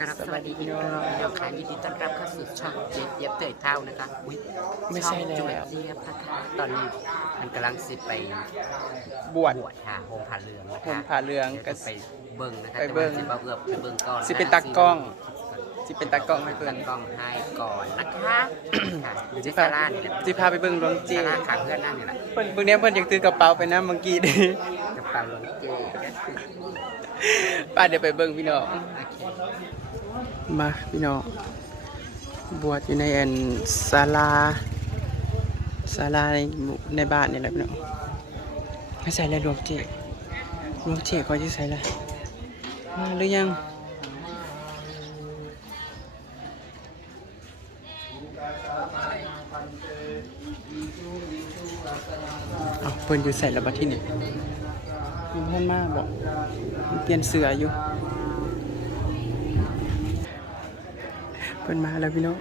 กราบสวัสดีพี่น้องเดี๋ยวขายยินดีต้อนรับเข้าสู่ช่องเจี๊ยบเจี๊ยบเตยเท่านะคะอุ๊ยไม่ใช่แล้วช่องเจี๊ยบนะคะตอนนี้มันกำลังสิไปบวช บวชค่ะโฮมผ่าเรืองนะคะโฮมผ่าเรืองดี๋ยวจะไปเบิ่งนะคะไปเบิ่งแต่ว่าสิบ่เอือบไปเบิ่งก่อนสิเป็นตากล้อง สิเป็นตากล้องให้เพิ่นตากล้องให้ก่อนนะคะค่ะอยู่ที่พาซาร่านี่แหละสิพาไปเบิ่งหลวงเจซาร่าขาเพื่อนนั่นนี่แหละเพิ่นเบิ่งเนี้ยเพิ่นอยากถือกระเป๋าไปนะเมื่อกี้นี่จะปังหลวงเจ ป้าเดี๋ยวไปเบิ่งพี่น้อง โอเค มาพี่น้องบวชอยู่ในแอนศาลาศาลาในในบ้านนี่แหละพี่น้องไม่ใส่แล้วหลวงเจหลวงเจเขาจะใส่แล้วมาหรือยังเอาเพิ่นอยู่ใส่แล้วบัดที่นี่เพิ่นมาบอกเปลี่ยนเสื้ออยู่ เพิ่นมาแล้วพี่น้อง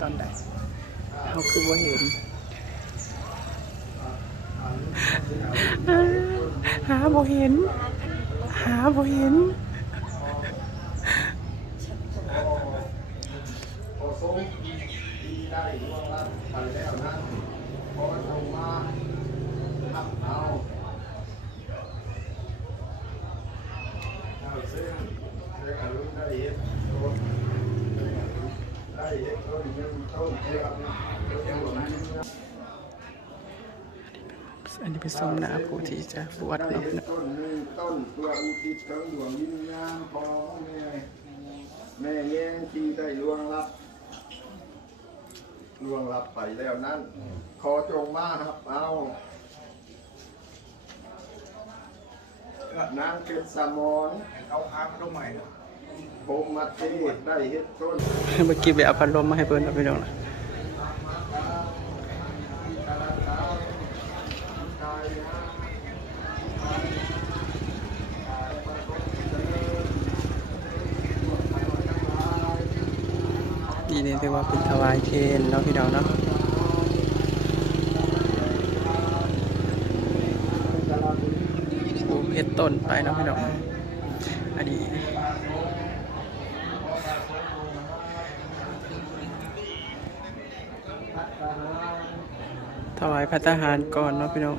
ตอนใดเฮาคือบ่เห็นหาบ่เห็น หาบ่เห็น อันนี้เป็นทรงหน้าผู้ที่จะบวชเนาะต้นนี้ต้นเพื่ออุทิศถึงดวงวิญญาณของแม่แม่แย้งที่ได้ล่วงลับล่วงลับไปแล้วนั้น ขอจงมาครับเอานางเป็นสมอนเอาอาพระใหม่ พรหมเทศได้เฮ็ดต้นเมื่อกี้ไปเอาพัดลมมาให้เพิ่นเอาไปลองนะนี่นี่ถือว่าเป็นถวายเพนเนาะพี่น้องเนาะปลูกเห็ดต้นไปเนาะพี่น้องอันนี้ ถวาย พัฒหารก่อนเนาะพี่น้อง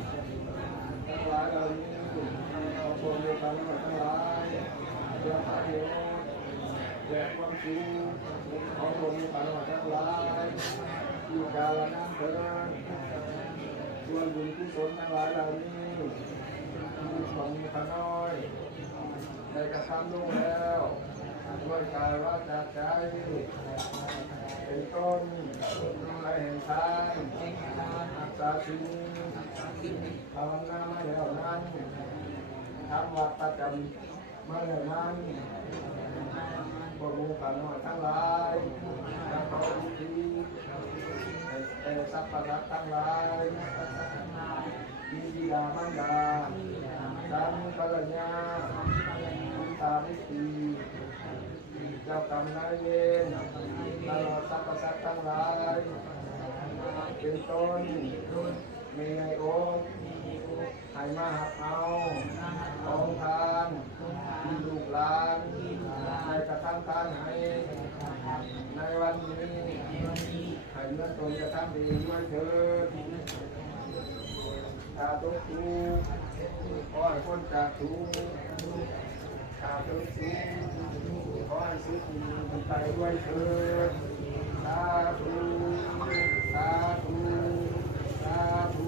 ได้กระทำลงแล้ว ด้วยกายวาจาใจเป็นต้นในแห่งทางรักษาชีวิตภาวนามาแล้วนั้นทำวัดประจำมาแล้วนั้นพวกมูกันน้อทั้งหลายทั้งเขาทีแต่ทรัพย์ประดับทั้งหลายมีบิดามารดาสัมปรัญญาคุณตาวิตี เจ้ากรรมนายเวรตลอดสรรพสัตว์ทั้งหลายเป็นต้นมีในโองค์ให้มาหักเอาของทานที่ลูกหลานให้กระทำทานให้ในวันนี้ให้เมื่อตนกระทำดีด้วยเถิดถ้าตกทุกข์ขอให้พ้นจากทุกข์ ถ้าตกทุกข์ขอให้สุขไปด้วยเถิดสาธุสาธุสาธุ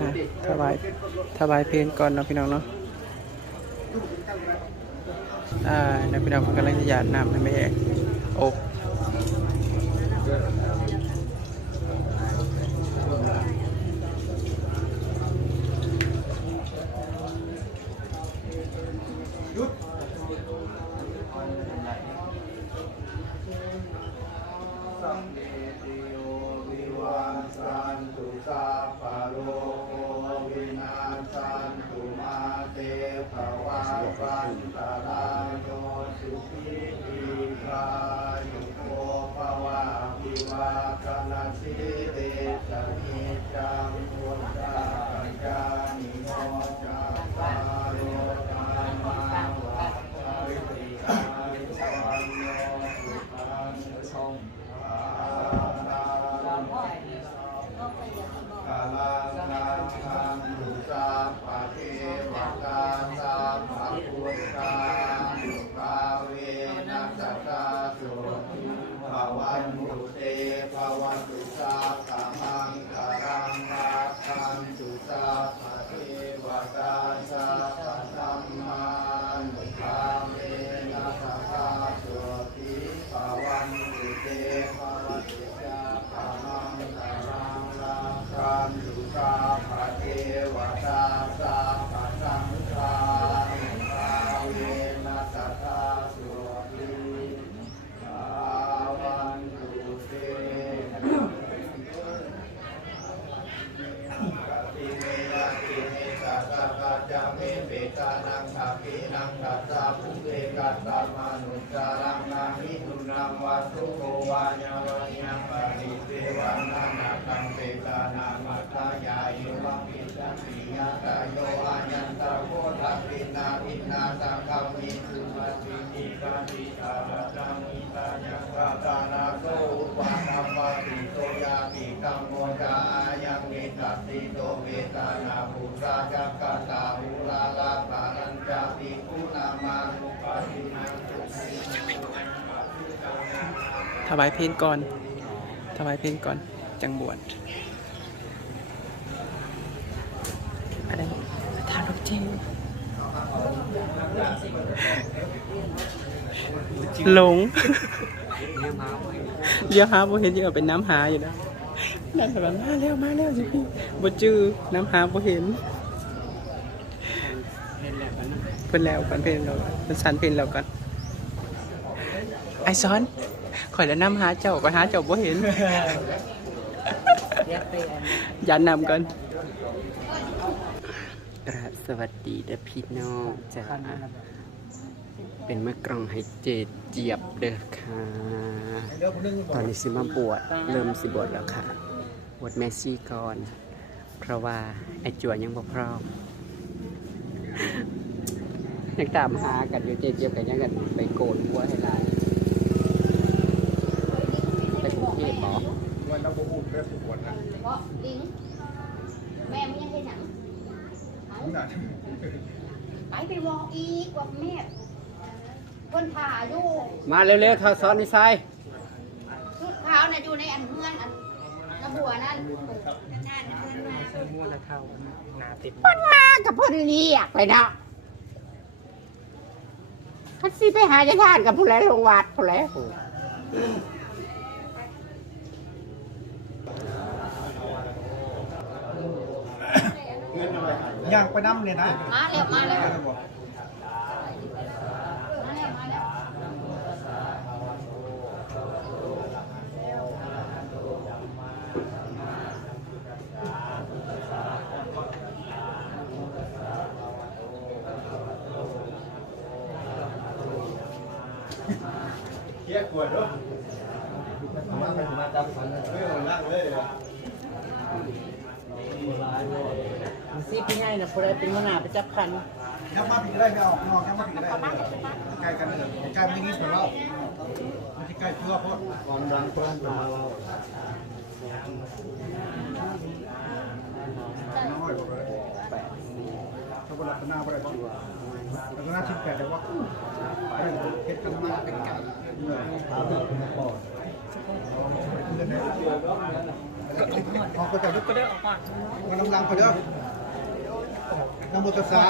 อะถวายถวายเพลงก่อนเนาะพี่น้องเนาะอ่าเดี๋ยวพี่น้องกำลังจะหยาดน้ำให้แม่อก นตรายโยสุขีทีคายุโกภวะ วิวาคณสิเดชนิจังพุทธาจานิโมจัตตารโยธรรมาวัฏฏาริอายุวันโยสุขังทรงพาลัง กาลังนังคังดุสาปะเทวตาสาภะพุทธานุภาเวนัสสะสุภวันตุเตภวันตุสาขมังคารังนาคันตุสาภะเทวตาสาภะสัมมานุภาเวนัสสะสุติภวันตุเตภวันตุสาขมังคารังนา คันตุสาภะเทวตาสาภะสังฆาภาเวนัสสะสุติภาวันตุเตกติเมนะติเมตัสสะกัจจเมเปตานังสัพพินังตัสสะภุเรกัสสะมนุสสารังนามิตุ นังวัตถุโกวาญวัญญังปะริเทวันนานาคังเปตานามัตตายายุวังปิสังปิยาตโยอายันตะโคทัพพินาพินาสังฆมิสุมาสินิกาติตาระจังมิตายังกาตานาโสอุปาทัปปติโตยาติกัมโมจายังมิตัสสิโตเวตานาภูราจักกตาภูราลาปารัญจาติปุนามานุปาทินังสุขิ ถวายเพลงก่อน ถวายเพลงก่อน จังบวชอะไรทานรถเจหลง เดี๋ยวหาบ่เห็นยังเป็นน้ำหาอยู่นะนั่นแบบมาแล้วมาแล้วสิพี่บ่จื้อน้ำหาบ่เห็นเพิ่นแล้วก่อนเพลงเราเพิ่นสันเพลงเราก่อน ไอซอนข่อยแล้วน้ำหาเจ้าก็หาเจ้าบ่เห็น ยันนำก่อนกราบสวัสดีเด้อพี่น้องจ้าเป็นเมื่อกล่องให้เจดเจียบเด้อค่ะ ตอนนี้สิมาบวชเริ่มสิบวชแล้วค่ะ บวชแมซี่ก่อน เพราะว่าไอจัวยังบ่พร้อมยังตามหากันอยู่เจดเจียบกันยังกันไปโกนหัวให้หลายไปกรุงเทพเหรอ วันเราพูดเรื่องสุขวัญนะ เพ ราะลิง แม่มันยังเป็นหนังเอาขนาดไปไปวออีกว่าแม่คนผ่าอยู่มาเร็วๆเท่าซ้อนนี่ไซชุดขาวน่ะอยู่ในอันเฮือนอันน้ำบัวนั่นมั่วละเท่าหนาติดมันมากับเพ่นเรียกไปเนาะคัดซีไปหาจะทานกับผู้ใดลงวัดผู้ใด ย่างไปน้ำเลยนะมาแล้วมาแล้วมาแล้วมาแล้วเที่ยขวดด้วยมามาจับฝันไม่หมดนั่งเลย ซีพี่ใหญ่นะ ผู้ใดเป็นหัวหน้าไปจับคันยับมาผิดได้ไม่ออกนอกยับมาผิดได้ใกล้กันเลยใกล้ไม่นิดของเราไม่ใช่ใกล้เพื่อเพราะความดังต้นตาเราน้อยกว่าเลยแปดถ้าเวลาหน้าไปได้บ้างแล้วก็หน้าชิ้นแปดได้ว่าเฮ็ดกันมาเป็นกันเมื่อถาเรื่องปอดเพื่อนได้พอก็จะลุกก็ได้ออกมันลำลังก็เด้อ นะโมตัสสะ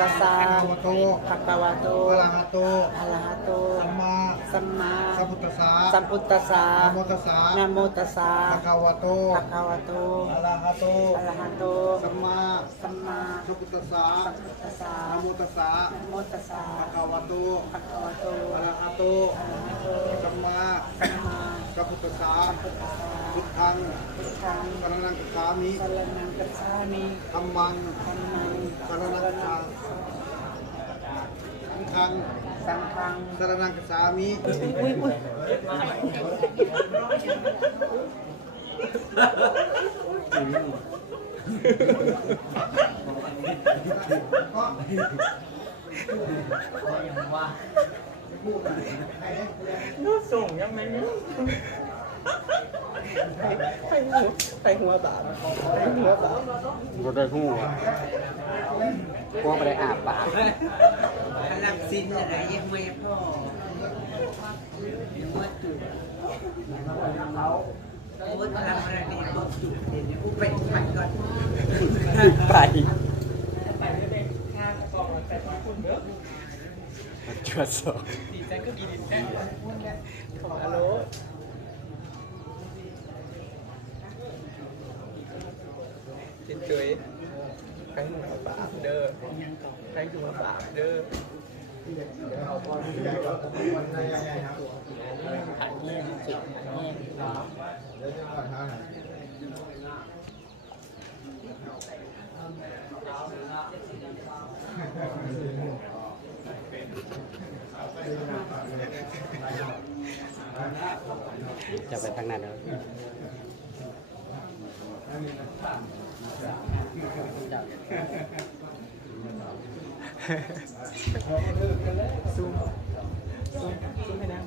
ตัสสะภะคะวะโตภะคะวะโตอะระหะโตอะระหะโตสัมมาสัมมาสัมพุทธัสสะสัมพุทธัสสะนะโมตัสสะนะโมตัสสะภะคะวะโตภะคะวะโตอะระหะโตอะระหะโตสัมมาสัมมาสัมพุทธัสสะสัมพุทธัสสะนะโมตัสสะนะโมตัสสะภะคะวะโตภะคะวะโตอะระหะโตอะระหะโตสัมมาสัมมาสัม พุทธัสสะพุทธัสสะพุทธังพุทธังสรณังกัจฉามิสรณังกัจฉามิธัมมังธัมมังสรณังกัจฉาคังสังฆังสารนังกัสสามิอุ้ยอุ้ย ส่งยังไงเนี่ยไปหัวไปหัวบาปไปหัวบาปบ่ได้ฮู้อะพวกไปได้อาบปากพลังสิ้นอะไรยังไม่พอยังว่าจุดโอ้ยพลังอะไรเนี่ยบอกจุดเดี๋ยวนี้กูไปไปก่อนไป ชวดสองดีใจก็ดีดีใจขอฮัลโหลจินจุ้ยไปหัวบาปเด้อไปหัวบาปเด้อจ จะไปทางนั้นแล้วซูมซูมซูมให้นะ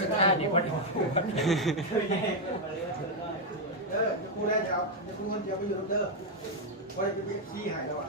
สุดท้ายนี่พอดีเออจะกูได้จะเอาจะกูมันเดียวไปอยู่เด้อบ่ได้ไปขี้หายแล้วอะ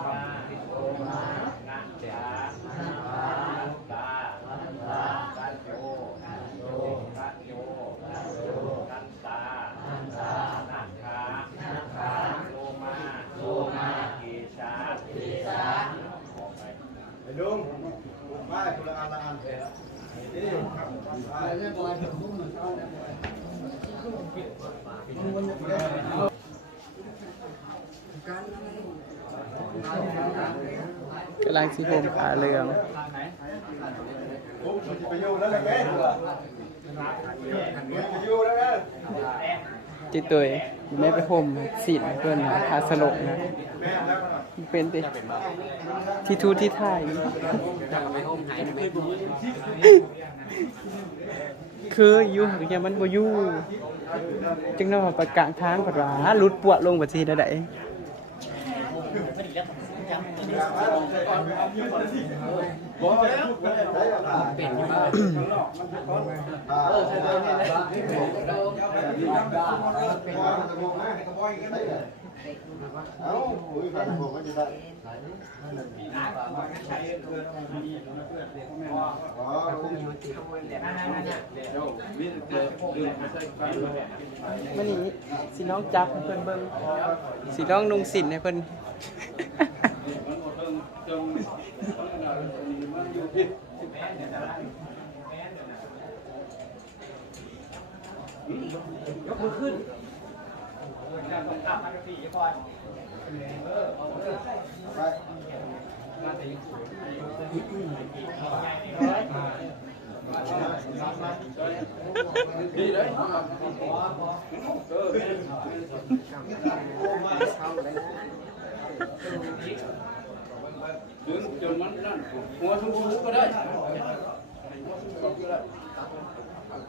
ไอ้ลุงไปคนละอันละอันนี่ครับไป กำ ลังสิผมขาเรืองผมจะไปอยู่แล้วแหละแม่ไปอยู่แล้วนะจิตตัวแม่ไปห่มสีนเพื่อนนะทาสลบนะเป็นติที่ทูที่ท่ายจะไปห้อยไหมคืออยู่หักยามันบ่อยู่จังนอประกางทางผัดหวาหลุดปวดลงบัดทีได้ ไดบอกแล้วได้แล้วค่ะเป็นอยู่บ้านเออใช่ได้ได้ได้เอ้าอุ้ยพัน ยกมือขึ้นดีเลยงจนมันนั่นหัวชมพูก็ได้หัวชมพูก็ได้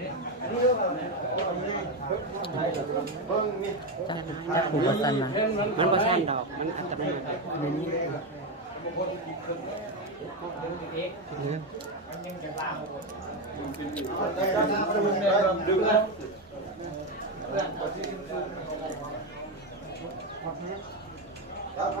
จักหูบ่สั่นนะมันบ่สั่นดอก มันอาจจะไม่เดี๋ยวนี้เรื่องดึงนะรับไป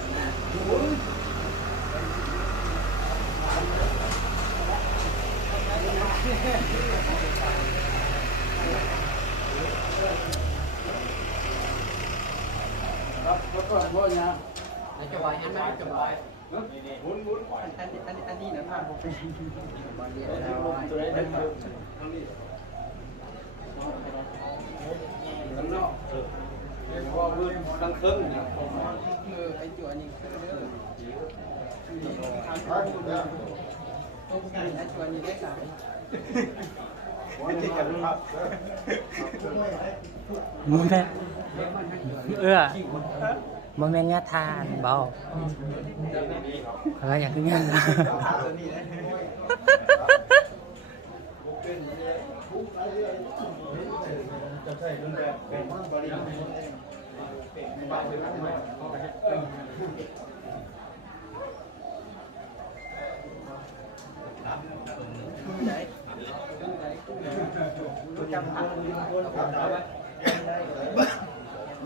ตัวนี่รับแล้วก็พ่อเนี่ยแล้วจะไว้อันนั้นจะไว้หมุนหมุนอันนี้อันนี้อันนี้นะภาพผมเป็นตัวไหนเป็นตัวข้างนอ รียกว่ามือดังเครื่องนะคือไอ้จั่วนี่คือเด้อไอจัวนี่ได้สายมึงแม่เอื้อมึงแม่งาทานเบาเอออย่ากกินงาน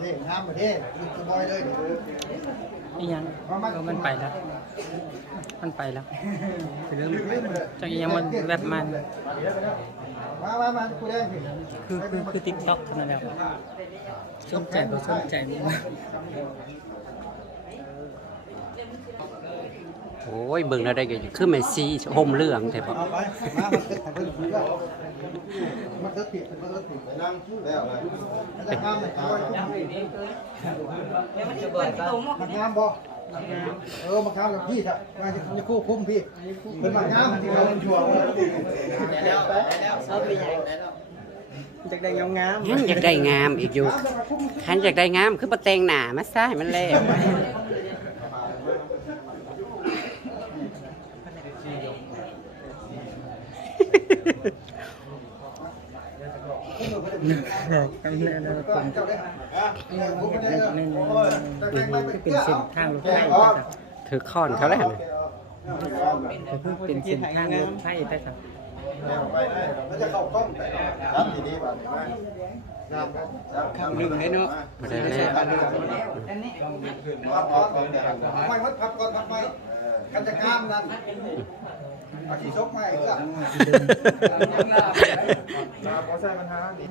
นี่น้ำมาเท่กินบอยเลยนี่ยังเออมันไปแล้ว มันไปแล้วคือเรื่องจากอีหยังมันแบบมัน มามามาคุณได้คือคือคือติ๊กต็อกเท่านั้นแหละสนใจบ่สนใจมึงโอ้ยเบิ่งแล้วได้ก็คือแม่ซีห่มเรื่องแต่บ่เอาไปมามันเกิดอะไรขึ้นด้วยมันเกิดผิดมันเกิดผิดนั่งแล้วเลยจะข้ามไปข้ามมันงามบ่ เออมาข้ามกับพี่ถ้ามาจะคู่คุ้มพี่เป็นมางามที่เราเป็นชัวร์แล้วแล้วเอาไปใหญ่แล้วจากได้งามยังอยากได้งามอีกอยู่ขันอยากได้งามคือบ่แต่งหน้ามาซะให้มันแล้ว กำเนิดแล้วผมเจ้าได้อะผมไม่ได้นี่คือเป็นเส้นทางรถไฟถือค้อนเขาแล้วนน่ะก็คือเป็นเส้นทางรถไฟแต่ครับแล้วจะเข้ากล้องแต่ครับทีนี้แบบนี้งามครับหนึ่งได้เนาะบ่ได้แล้วไม่วัดพับก่อนพับไปกันจะงามนั่นเอาที่ซกไม่เพื่อขอใส่ปัญหาดิ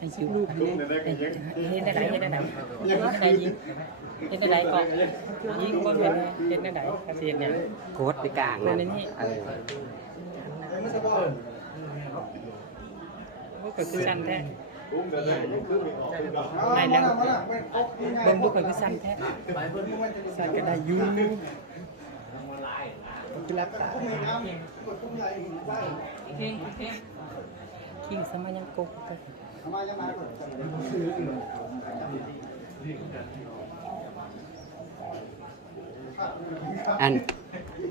ให้ชื่อรูปให้เห็นได้ไหนเห็นได้ไหนเห็นได้ยิงเห็นได้ไหนก็ยิงก็เห็นเห็นได้ไหนเสียงเนี่ยโคตรในกลางนั่นนี่เออก็คือสั้นแท้ได้แล้วเบิ่งดูก็คือสั้นแท้สั้นก็ได้อยู่คือรักษาคิงคิงคิงสมัยยังโกกกัน อัน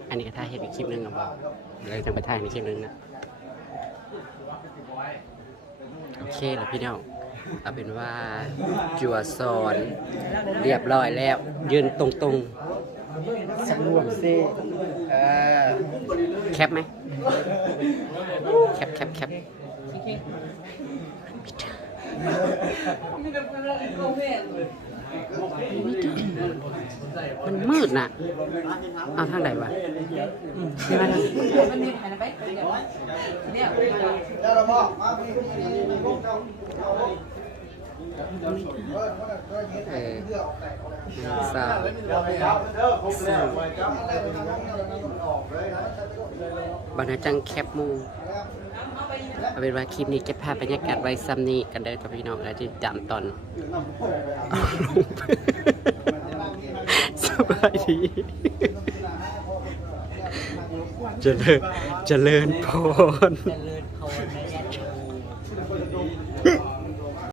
อันนี้ก็ถ่ายเฮ็ดอีกคลิปหนึงกับบ่เลยจังไปถ่ายในคลิปหนึงนะ โอเคแล้วพี่น้องเอาเป็นว่าจัวซอนเรียบร้อยแล้ว ยืนตรงๆสรวมซิเออแคปไหมแคปแคปแคป มันมืดน่ะ เอาทางไหนวะนี่มันมันมีถ่ายนะไปเดี๋ยวเนี่ยเออสามบรรณาจังแคปมู เอาเป็นว่าคลิปนี้เก็บภาพบรรยากาศไว้ซ้ำนี้กันเด้อกับพี่น้องแล้วจะจำตอนเอาลงสบายดีเจริญเจริญพร เจริญ